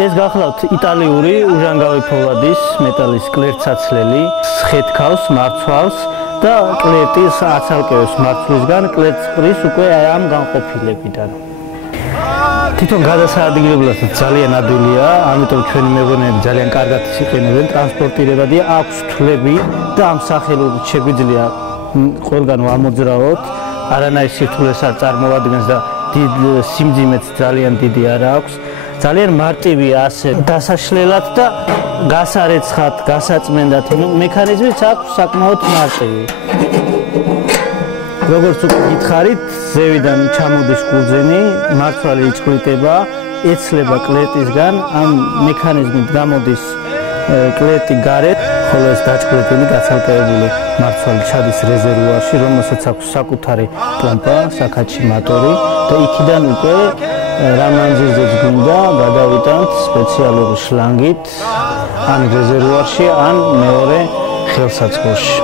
ეს გახლავთ იტალიური უჟანგავი ფოლადის მეტალის კლერტსაცლელი, სხეთქავს, მარცვალს და კლერტის აცალკევებს მარცვლისგან კლერტსპრის უკვე ამ განყოფილებიდან. თვითონ გადასაადგილებლად ძალიან ადვილია, ამიტომ ჩვენი მეგონეები ძალიან კარგად ისიყენებენ, ტრანსპორტირებადი აქვს თვლები და ამ სახელობით შეგვიძლია ყველგან ვამოძრავოთ, არანაირი სირთულეს არ წარმოადგენს და დიდ სიმძიმეც ძალიან დიდი არ აქვს. ძალიან მარტივია ასე დასაშლელად და გასარეცხად, გასაწმენდად მექანიზმიც აქვს საკმაოდ მარტივი. როგორც უკვე გითხარით, ზევიდან ჩამოდის კურძენი, მარცვალი იწყვიტება, ეცლება კლერტისგან, ამ მექანიზმით გამოდის კლერტი გარეთ, ხოლო ეს დაჭკვეტილი გაცალკევებული მარცვალი ჩადის რეზერვუარში, რომელსაც აქვს საკუთარი პომპა, საქაჩი მატორი და იქიდან უკვე რა მანძილზეც გვინდა გადავიტანთ სპეციალური შლანგით ან რეზერვუარში, ან მეორე ხელსაწყოში.